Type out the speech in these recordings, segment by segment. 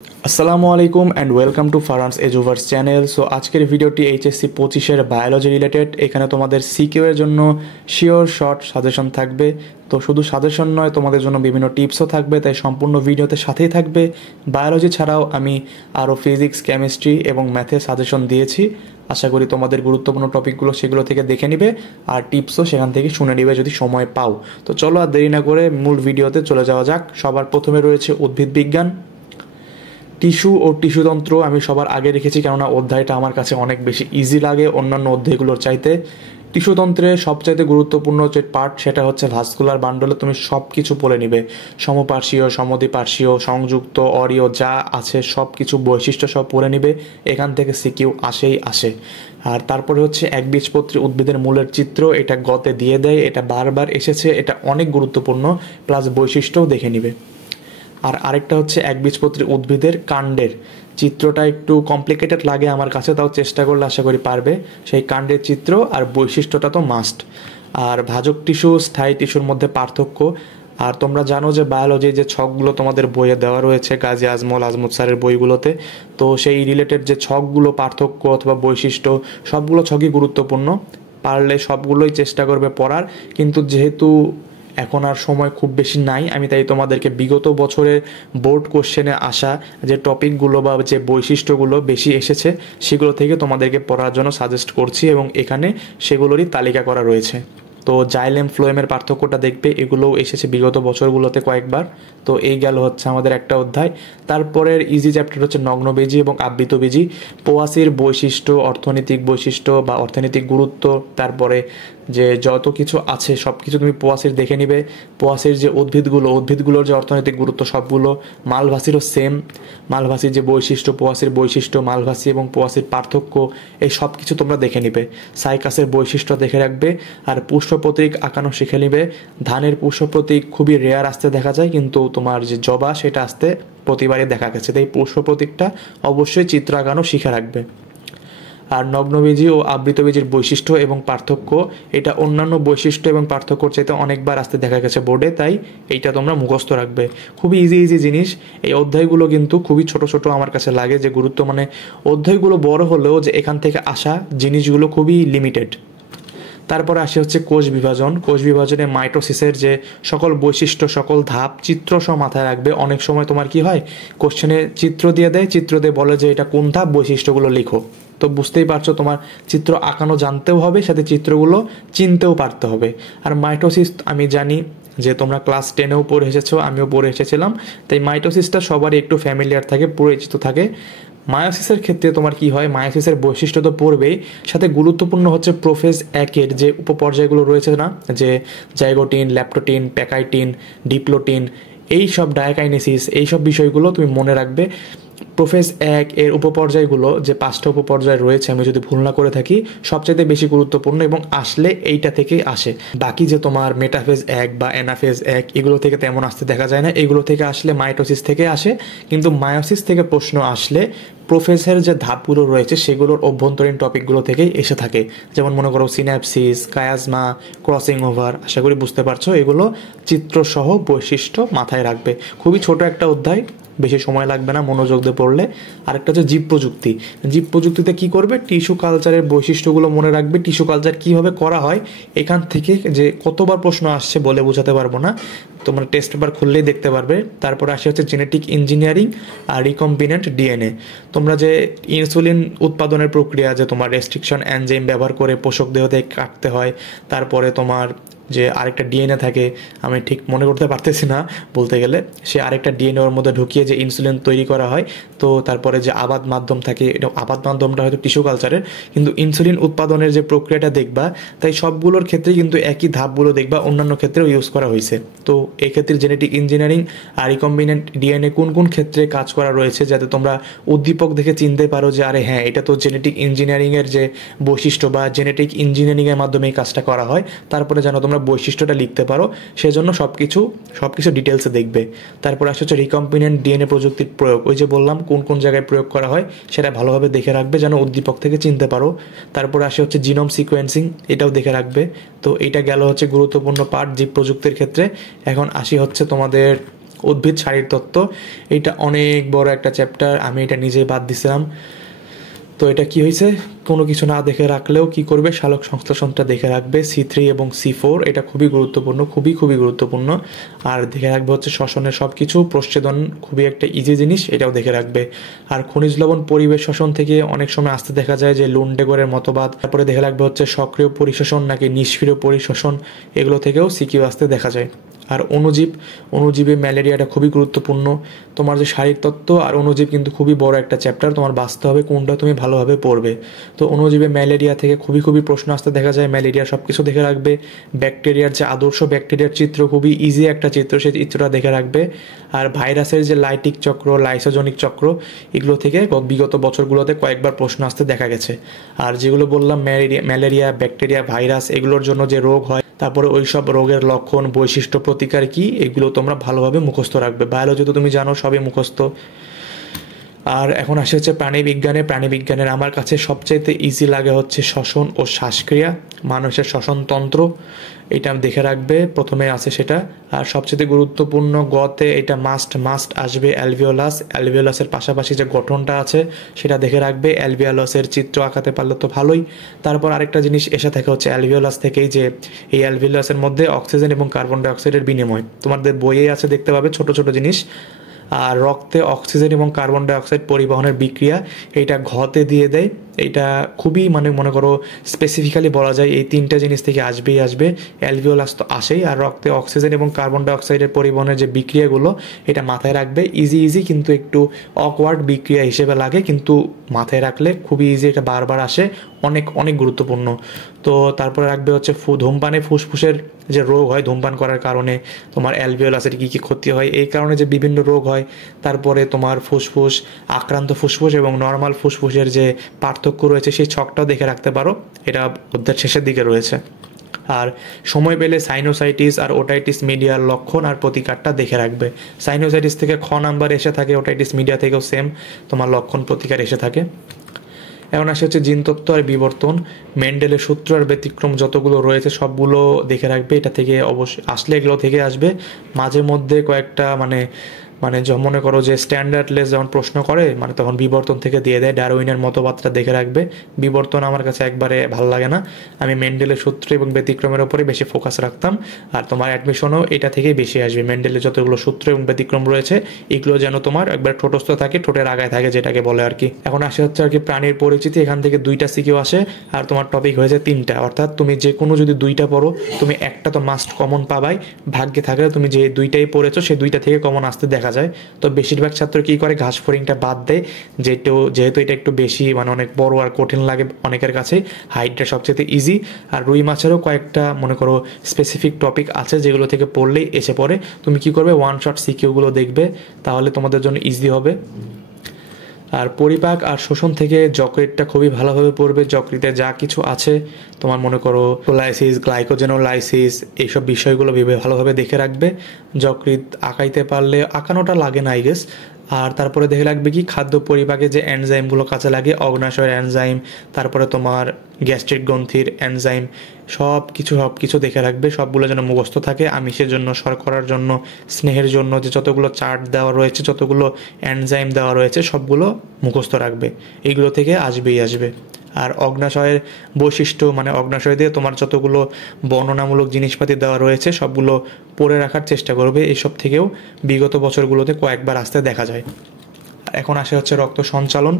আসসালামু আলাইকুম and welcome to Farhan's Eduverse channel. So আজকের ভিডিওটি এইচএসসি 25-এর বায়োলজি রিলেটেড। এখানে তোমাদের সিকিউ এর জন্য শিওর শর্ট সাজেশন থাকবে। তো শুধু সাজেশন নয়, তোমাদের জন্য বিভিন্ন টিপসও থাকবে, তাই সম্পূর্ণ ভিডিওতে সাথেই থাকবে। বায়োলজি ছাড়াও আমি আরও ফিজিক্স, কেমিস্ট্রি এবং ম্যাথের সাজেশন দিয়েছি। আশা করি তোমাদের গুরুত্বপূর্ণ টপিকগুলো সেগুলো থেকে দেখে নিবে, আর টিপসও সেখান থেকে শুনে নিবে যদি সময় পাও। তো চলো আর দেরি না করে মূল ভিডিওতে চলে যাওয়া যাক। সবার প্রথমে রয়েছে উদ্ভিদ বিজ্ঞান, টিস্যু ও টিস্যুতন্ত্র। আমি সবার আগে রেখেছি কেননা অধ্যায়টা আমার কাছে অনেক বেশি ইজি লাগে অন্যান্য অধ্যায়গুলোর চাইতে। টিস্যুতন্ত্রের সবচাইতে গুরুত্বপূর্ণ যে পার্ট সেটা হচ্ছে ভাস্কুলার বান্ডলে তুমি সব কিছু পড়ে নিবে, সমপার্শ্বীয়, সমদ্বিপার্শ্বীয়, সংযুক্ত, অরীয় যা আছে সব কিছু বৈশিষ্ট্য সব পড়ে নিবে। এখান থেকে সিকিউ আসেই আসে। আর তারপরে হচ্ছে একবীজপত্রী উদ্ভিদের মূলের চিত্র, এটা গতে দিয়ে দেয়, এটা বারবার এসেছে, এটা অনেক গুরুত্বপূর্ণ, প্লাস বৈশিষ্ট্যও দেখে নিবে। আর আরেকটা হচ্ছে একবীজপত্রী উদ্ভিদের কাণ্ডের চিত্রটা একটু কমপ্লিকেটেড লাগে আমার কাছে, তাও চেষ্টা করলে আশা করি পারবে। সেই কাণ্ডের চিত্র আর বৈশিষ্ট্যটা তো মাস্ট। আর ভাজক টিস্যু, স্থায়ী টিস্যুর মধ্যে পার্থক্য। আর তোমরা জানো যে বায়োলজি যে ছকগুলো তোমাদের বইয়ে দেওয়া রয়েছে গাজী আজমত স্যারের বইগুলোতে, তো সেই রিলেটেড যে ছকগুলো, পার্থক্য অথবা বৈশিষ্ট্য, সবগুলো ছকই গুরুত্বপূর্ণ। পারলে সবগুলোই চেষ্টা করবে পড়ার, কিন্তু যেহেতু এখন আর সময় খুব বেশি নাই, আমি তাই তোমাদেরকে বিগত বছরের বোর্ড কোশ্চেনে আসা যে টপিকগুলো বা যে বৈশিষ্ট্যগুলো বেশি এসেছে সেগুলো থেকে তোমাদেরকে পড়ার জন্য সাজেস্ট করছি, এবং এখানে সেগুলোরই তালিকা করা রয়েছে। তো জাইলেম ফ্লোয়েমের পার্থক্যটা দেখবে, এগুলোও এসেছে বিগত বছরগুলোতে কয়েকবার। তো এই গেল হচ্ছে আমাদের একটা অধ্যায়। তারপরের ইজি চ্যাপ্টার হচ্ছে নগ্নবীজি এবং আবৃতবীজি। পোয়াসির বৈশিষ্ট্য, অর্থনৈতিক বৈশিষ্ট্য বা অর্থনৈতিক গুরুত্ব, তারপরে যে যত কিছু আছে সব কিছু তুমি পোয়াসির দেখে নিবে। পোয়াসির যে উদ্ভিদগুলোর যে অর্থনৈতিক গুরুত্ব সবগুলো। মালভাসিরও সেম, মালভাসির যে বৈশিষ্ট্য, পোয়াসির বৈশিষ্ট্য, মালভাসি এবং পোয়াসির পার্থক্য, এই সব কিছু তোমরা দেখে নিবে। সাইকাসের বৈশিষ্ট্য দেখে রাখবে। আর পুষ্পপ্রতীক আঁকানো শিখে নিবে। ধানের পুষ্পপ্রতীক খুবই রেয়ার আসতে দেখা যায়, কিন্তু তোমার যে জবা সেটা আসতে প্রতিবারই দেখা গেছে, তাই পুষ্পপ্রতীকটা অবশ্যই চিত্র আঁকানো শিখে রাখবে। আর নগ্নবীজি ও আবৃতবীজির বৈশিষ্ট্য এবং পার্থক্য, এটা অন্যান্য বৈশিষ্ট্য এবং পার্থক্যর চাইতে অনেকবার আসতে দেখা গেছে বোর্ডে, তাই এইটা তোমরা মুখস্থ রাখবে। খুবই ইজি জিনিস। এই অধ্যায়গুলো কিন্তু খুবই ছোট ছোট আমার কাছে লাগে, যে গুরুত্ব মানে অধ্যায়গুলো বড় হলেও যে এখান থেকে আসা জিনিসগুলো খুবই লিমিটেড। তারপরে আসে হচ্ছে কোষ বিভাজন। কোষ বিভাজনে মাইটোসিসের যে সকল বৈশিষ্ট্য, সকল ধাপ চিত্র সহ মাথায় রাখবে। অনেক সময় তোমার কি হয়, কোশ্চেনে চিত্র দিয়ে দেয়, চিত্র দিয়ে বলে যে এটা কোন ধাপ, বৈশিষ্ট্যগুলো লিখো। তো বুঝতেই পারছো, তোমার চিত্র আঁকানো জানতেও হবে, সাথে চিত্রগুলো চিনতেও পারতে হবে। আর মাইটোসিস আমি জানি যে তোমরা ক্লাস 10-এও পড়ে এসেছো, আমিও পড়ে এসেছিলাম, তাই মাইটোসিসটা সবারই একটু ফ্যামিলিয়ার থাকে, পরিচিত থাকে। মায়োসিসের ক্ষেত্রে তোমার কি হয়, মায়োসিসের বৈশিষ্ট্য তো পড়বেই, সাথে গুরুত্বপূর্ণ হচ্ছে প্রোফেজ 1-এর যে উপপর্যায়গুলো রয়েছে না, যে জাইগোটিন, ল্যাপ্টোটিন, প্যাকাইটিন, ডিপ্লোটিন, এই সব ডায়াকাইনেসিস, এই সব বিষয়গুলো তুমি মনে রাখবে। প্রোফেজ 1-এর উপপর্যায়গুলো যে 5টা উপপর্যায় রয়েছে, আমি যদি ভুল না করে থাকি, সবচাইতে বেশি গুরুত্বপূর্ণ এবং আসলে এইটা থেকেই আসে। বাকি যে তোমার মেটাফেজ 1 বা অ্যানাফেজ 1 এগুলো থেকে তেমন আসতে দেখা যায় না, এগুলো থেকে আসলে মাইটোসিস থেকে আসে। কিন্তু মায়োসিস থেকে প্রশ্ন আসলে প্রোফেজের যে ধাপগুলো রয়েছে সেগুলোর অভ্যন্তরীণ টপিকগুলো থেকেই এসে থাকে। যেমন মনে করো সিন্যাপসিস, কায়াজমা, ক্রসিং ওভার। আশা করি বুঝতে পারছো, এগুলো চিত্রসহ বৈশিষ্ট্য মাথায় রাখবে। খুবই ছোট একটা অধ্যায়, বেশি সময় লাগবে না মনোযোগ দিয়ে পড়লে। আরেকটা হচ্ছে জীব প্রযুক্তি। জীব প্রযুক্তিতে কি করবে, টিস্যু কালচারের বৈশিষ্ট্যগুলো মনে রাখবে। টিস্যু কালচার কিভাবে করা হয়, এখান থেকে যে কতবার প্রশ্ন আসছে বলে বোঝাতে পারবো না, তোমরা টেস্ট পেপার খুললেই দেখতে পারবে। তারপর আসে হচ্ছে জেনেটিক ইঞ্জিনিয়ারিং আর রিকম্বিনেন্ট ডিএনএ। তোমরা যে ইনসুলিন উৎপাদনের প্রক্রিয়া, যে তোমার রেস্ট্রিকশন এনজাইম ব্যবহার করে পোষক দেহ থেকে কাটতে হয়, তারপরে তোমার যে আরেকটা ডিএনএ থাকে, আমি ঠিক মনে করতে পারতেছি না বলতে গেলে, সে আরেকটা ডিএনএ ওর মধ্যে ঢুকিয়ে যে ইনসুলিন তৈরি করা হয়। তো তারপরে যে আবাদ মাধ্যম থাকে, এটা আবাদ মাধ্যমটা হয়তো টিস্যু কালচারের, কিন্তু ইনসুলিন উৎপাদনের যে প্রক্রিয়াটা দেখবা, তাই সবগুলোর ক্ষেত্রে কিন্তু একই ধাপগুলো দেখবা, অন্যান্য ক্ষেত্রেও ইউজ করা হয়েছে। তো এক্ষেত্রে জেনেটিক ইঞ্জিনিয়ারিং আর রিকম্বিনেন্ট ডিএনএ কোন কোন ক্ষেত্রে কাজ করা রয়েছে, যাতে তোমরা উদ্দীপক দেখে চিনতে পারো যে আরে হ্যাঁ, এটা তো জেনেটিক ইঞ্জিনিয়ারিংয়ের যে বৈশিষ্ট্য বা জেনেটিক ইঞ্জিনিয়ারিংয়ের মাধ্যমে এই কাজটা করা হয়, তারপরে যেন তোমরা বৈশিষ্ট্যটা লিখতে পারো, সেজন্য সবকিছু ডিটেলসে দেখবে। তারপর আসছে হচ্ছে রিকম্বিনেন্ট ডিএনএ প্রযুক্তির প্রয়োগ। ওই যে বললাম কোন কোন জায়গায় প্রয়োগ করা হয় সেটা ভালোভাবে দেখে রাখবে, যেন উদ্দীপক থেকে চিনতে পারো। তারপরে আসে হচ্ছে জিনোম সিকোয়েন্সিং, এটাও দেখে রাখবে। তো এটা গেল হচ্ছে গুরুত্বপূর্ণ পার্ট জীব প্রযুক্তির ক্ষেত্রে। এখন আসি হচ্ছে তোমাদের উদ্ভিদ শারীরতত্ত্ব, এটা অনেক বড় একটা চ্যাপ্টার, আমি এটা নিজেই বাদ দিছিলাম। তো এটা কি হয়েছে, কোনো কিছু না দেখে রাখলেও কি করবে, সালোক সংশ্লেষণটা দেখে রাখবে, C3 এবং C4, এটা খুবই গুরুত্বপূর্ণ, খুবই খুবই গুরুত্বপূর্ণ। আর দেখে রাখবে হচ্ছে শ্বসনের সব কিছু, প্রচ্ছেদন খুবই একটা ইজি জিনিস, এটাও দেখে রাখবে। আর খনিজ লবণ পরিবেশ শ্বসন থেকে অনেক সময় আসতে দেখা যায় যে লুন্ডেগরের মতবাদ। তারপরে দেখে রাখবে হচ্ছে সক্রিয় পরিশোষণ নাকি নিষ্ক্রিয় পরিশোষণ, এগুলো থেকেও সিকিউ আসতে দেখা যায়। আর অণুজীবে ম্যালেরিয়াটা খুবই গুরুত্বপূর্ণ। তোমার যে শারীরতত্ত্ব আর অণুজীব কিন্তু খুবই বড় একটা চ্যাপ্টার, তোমার বাঁচতে হবে কোনটা তুমি ভালোভাবে পড়বে। তো অণুজীবে ম্যালেরিয়া থেকে খুবই খুবই প্রশ্ন আসতে দেখা যায়, ম্যালেরিয়া সব কিছু দেখে রাখবে। ব্যাকটেরিয়ার যে আদর্শ ব্যাকটেরিয়ার চিত্র, খুবই ইজি একটা চিত্র, সেই চিত্রটা দেখে রাখবে। আর ভাইরাসের যে লাইটিক চক্র, লাইসোজনিক চক্র, এগুলো থেকে বিগত বছরগুলোতে কয়েকবার প্রশ্ন আসতে দেখা গেছে। আর যেগুলো বললাম ম্যালেরিয়া, ব্যাকটেরিয়া, ভাইরাস, এগুলোর জন্য যে রোগ হয়, তারপরে ওই সব রোগের লক্ষণ, বৈশিষ্ট্য, প্রতিকার কি, এগুলো তোমরা ভালোভাবে মুখস্থ রাখবে। বায়োলজি তো তুমি জানো সবই মুখস্থ। আর এখন আসে হচ্ছে প্রাণীবিজ্ঞানের আমার কাছে সবচাইতে ইজি লাগে হচ্ছে শ্বসন ও শ্বাসক্রিয়া, মানুষের শ্বসনতন্ত্র, এটা দেখে রাখবে, প্রথমে আছে সেটা। আর সবচেয়ে গুরুত্বপূর্ণ গতে এটা মাস্ট আসবে অ্যালভিওলাসের পাশাপাশি যে গঠনটা আছে সেটা দেখে রাখবে, অ্যালভিওলাসের চিত্র আঁকাতে পারলে তো ভালোই। তারপর আরেকটা জিনিস এসে থাকে হচ্ছে অ্যালভিওলাস থেকেই, যে এই অ্যালভিওলাসের মধ্যে অক্সিজেন এবং কার্বন ডাইঅক্সাইডের বিনিময়, তোমাদের বইয়ে আছে দেখতে পাবে ছোট ছোট জিনিস। আর রক্তে অক্সিজেন এবং কার্বন ডাইঅক্সাইড পরিবহনের বিক্রিয়া, এইটা ঘতে দিয়ে দেয়। এটা খুবই মনে করো স্পেসিফিক্যালি বলা যায় এই তিনটা জিনিস থেকে আসবে। অ্যালভিওলাস তো আসেই, আর রক্তে অক্সিজেন এবং কার্বন ডাইঅক্সাইডের পরিবহনের যে বিক্রিয়াগুলো, এটা মাথায় রাখবে। ইজি কিন্তু একটু অকওয়ার্ড বিক্রিয়া হিসেবে লাগে, কিন্তু মাথায় রাখলে খুবই ইজি, এটা বারবার আসে, অনেক অনেক গুরুত্বপূর্ণ। তো তারপরে রাখবে হচ্ছে ধূমপানে ফুসফুসের যে রোগ হয়, ধূমপান করার কারণে তোমার অ্যালভিওলাসের কী কী ক্ষতি হয়, এই কারণে যে বিভিন্ন রোগ হয়। তারপরে তোমার আক্রান্ত ফুসফুস এবং নর্মাল ফুসফুসের যে পার্থক্য রয়েছে, সেই ছকটাও দেখে রাখতে পারো, এটা অধ্যায়ের শেষের দিকে রয়েছে। আর সময় পেলে সাইনোসাইটিস আর ওটাইটিস মিডিয়ার লক্ষণ আর প্রতিকারটা দেখে রাখবে। সাইনোসাইটিস থেকে খ নাম্বার এসে থাকে, ওটাইটিস মিডিয়া থেকেও সেম তোমার লক্ষণ প্রতিকার এসে থাকে। এখন আসে হচ্ছে জিনতত্ত্ব আর বিবর্তন, মেন্ডেলের সূত্র আর ব্যতিক্রম যতগুলো রয়েছে সবগুলো দেখে রাখবে, এটা থেকে অবশ্যই আসলে এগুলো থেকে আসবে। মাঝে মধ্যে কয়েকটা মনে করো যে স্ট্যান্ডার্ডলেস যখন প্রশ্ন করে, তখন বিবর্তন থেকে দিয়ে দেয়, ডারউইনের মতবাদটা দেখে রাখবে। বিবর্তন আমার কাছে একবারে ভালো লাগে না, আমি মেন্ডেলের সূত্র এবং ব্যতিক্রমের উপরে বেশি ফোকাস রাখতাম। আর তোমার অ্যাডমিশনও এটা থেকেই বেশি আসবে, মেন্ডেলের যতগুলো সূত্র এবং ব্যতিক্রম রয়েছে এগুলো যেন তোমার একবার ঠোঁটস্থ থাকে, ঠোঁটের আগায় থাকে, যেটাকে বলে আর কি। এখন আসে হচ্ছে আর কি প্রাণীর পরিচিতি, এখান থেকে 2টা সিকিউ আসে, আর তোমার টপিক হয়েছে 3টা, অর্থাৎ তুমি যে কোনো যদি 2টা পড়ো, তুমি একটা তো মাস্ট কমন পাবাই, ভাগ্যে থাকলে তুমি যে 2টাই পড়েছো সেই 2টা থেকে কমন আসতে দেখা যায়। তো বেশিরভাগ ছাত্র কি করে, ঘাস ফড়িংটা বাদ দেয়, যেহেতু এটা একটু বেশি অনেক বড় আর কঠিন লাগে অনেকের কাছে, হাইটটা সবচেয়ে ইজি। আর রুই মাছেরও কয়েকটা মনে করো স্পেসিফিক টপিক আছে যেগুলো থেকে পড়লেই এসে পড়ে, তুমি কি করবে, ওয়ান শট সিকিউগুলো দেখবে, তাহলে তোমাদের জন্য ইজি হবে। আর পরিপাক আর শোষণ থেকে যকৃতটা খুবই ভালোভাবে পড়বে, যকৃতে যা কিছু আছে তোমার মনে করো গ্লাইসিস, গ্লাইকোজেনোলাইসিস, এইসব বিষয়গুলো ভালোভাবে দেখে রাখবে। যকৃত আঁকাইতে পারলে, আঁকানোটা লাগে না আই গেস। আর তারপরে দেখে রাখবে কি খাদ্য পরিপাকে যে এনজাইমগুলো কাজে লাগে, অগ্নাশয়ের এনজাইম, তারপরে তোমার গ্যাস্ট্রিক গ্রন্থির এনজাইম, সব কিছু দেখে রাখবে, সবগুলো যেন মুখস্থ থাকে। আমিষের জন্য, শর্করার জন্য, স্নেহের জন্য যে যতগুলো চার্ট দেওয়া রয়েছে, যতগুলো এনজাইম দেওয়া রয়েছে, সবগুলো মুখস্থ রাখবে, এইগুলো থেকে আসবে। আর অগ্নাশয়ের বৈশিষ্ট্য, অগ্নাশয় দিয়ে তোমার যতগুলো বর্ণনামূলক জিনিসপাতি দেওয়া রয়েছে সবগুলো পড়ে রাখার চেষ্টা করবে, এসব থেকেও বিগত বছরগুলোতে কয়েকবার আসতে দেখা যায়। এখন আসে হচ্ছে রক্ত সঞ্চালন,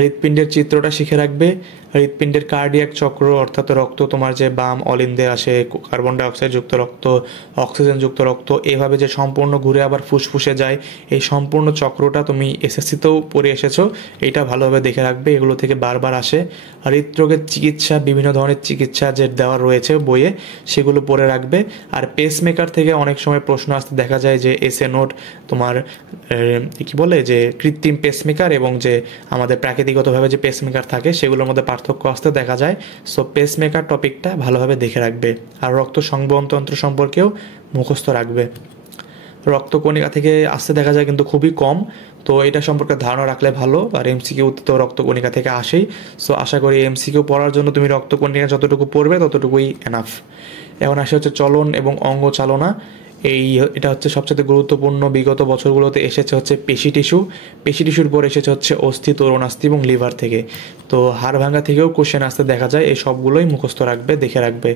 হৃৎপিণ্ডের চিত্রটা শিখে রাখবে। হৃৎপিণ্ডের কার্ডিয়াক চক্র, অর্থাৎ রক্ত তোমার যে বাম অলিন্দে আসে, কার্বন ডাইঅক্সাইড যুক্ত রক্ত, অক্সিজেন যুক্ত রক্ত, এভাবে যে সম্পূর্ণ ঘুরে আবার ফুসফুসে যায়, এই সম্পূর্ণ চক্রটা তুমি এসএসসিতেও পড়ে এসেছো, এটা ভালোভাবে দেখে রাখবে, এগুলো থেকে বারবার আসে। হৃদরোগের চিকিৎসা, বিভিন্ন ধরনের চিকিৎসা যে দেওয়া রয়েছে বইয়ে, সেগুলো পড়ে রাখবে। আর পেসমেকার থেকে অনেক সময় প্রশ্ন আসতে দেখা যায়, যে এসএ নোট তোমার কি বলে, যে কৃত্রিম পেসমেকার এবং যে আমাদের প্রাকৃতিকগতভাবে যে পেসমেকার থাকে সেগুলোর মধ্যে পার্থক্য আসতে দেখা যায়। সো পেসমেকার টপিকটা ভালোভাবে দেখে রাখবে। আর রক্ত সংবহনতন্ত্র সম্পর্কেও মুখস্থ রাখবে। রক্তকণিকা থেকে আসতে দেখা যায় কিন্তু খুবই কম, তো এটা সম্পর্কে ধারণা রাখলে ভালো। আর এমসিকিউ তো রক্তকণিকা থেকে আসেই, সো আশা করি এমসিকিউ পড়ার জন্য তুমি রক্তকণিকা যতটুকু পড়বে ততটুকুই এনাফ। এখন আসে হচ্ছে চলন এবং অঙ্গ চালনা, এটা হচ্ছে সবচেয়ে গুরুত্বপূর্ণ। বিগত বছরগুলোতে এসেছে হচ্ছে পেশি টিস্যুর পর এসেছে হচ্ছে অস্থি, তরুণাস্থি এবং লিভার থেকে। তো হাড় ভাঙা থেকেও কোশ্চেন আসতে দেখা যায়, এই সবগুলোই মুখস্থ রাখবে, দেখে রাখবে।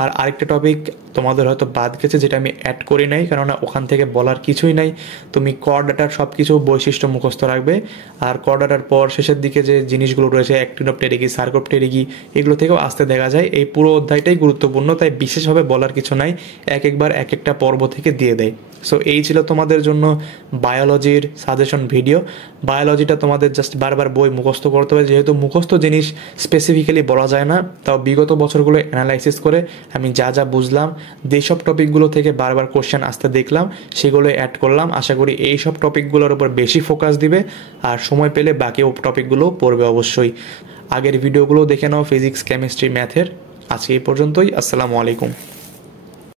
আর আরেকটা টপিক তোমাদের হয়তো বাদ গেছে, যেটা আমি অ্যাড করি নাই, কেননা ওখান থেকে বলার কিছুই নাই। তুমি কর ডাটার সব কিছু বৈশিষ্ট্য মুখস্থ রাখবে। আর কর ডাটার পর শেষের দিকে যে জিনিসগুলো রয়েছে, অ্যাক্টিনোপটেরিকি, সার্কোপটেরিকি, এগুলো থেকেও আসতে দেখা যায়। এই পুরো অধ্যায়টাই গুরুত্বপূর্ণ, তাই বিশেষভাবে বলার কিছু নাই, একবার এক একটা পর্ব থেকে দিয়ে দেয়। সো এই ছিল তোমাদের জন্য বায়োলজির সাজেশন ভিডিও। বায়োলজিটা তোমাদের জাস্ট বারবার বই মুখস্থ করতে হবে, যেহেতু মুখস্থ জিনিস স্পেসিফিক্যালি বলা যায় না। তাও বিগত বছরগুলো অ্যানালাইসিস করে আমি যা যা বুঝলাম, যেসব টপিকগুলো থেকে বারবার কোশ্চেন আসতে দেখলাম, সেগুলো অ্যাড করলাম। আশা করি এই সব টপিকগুলোর উপর বেশি ফোকাস দিবে, আর সময় পেলে বাকি টপিকগুলো পড়বে অবশ্যই। আগের ভিডিওগুলো দেখে নাও, ফিজিক্স, কেমিস্ট্রি, ম্যাথের। আজকে এই পর্যন্তই। আসসালামু আলাইকুম।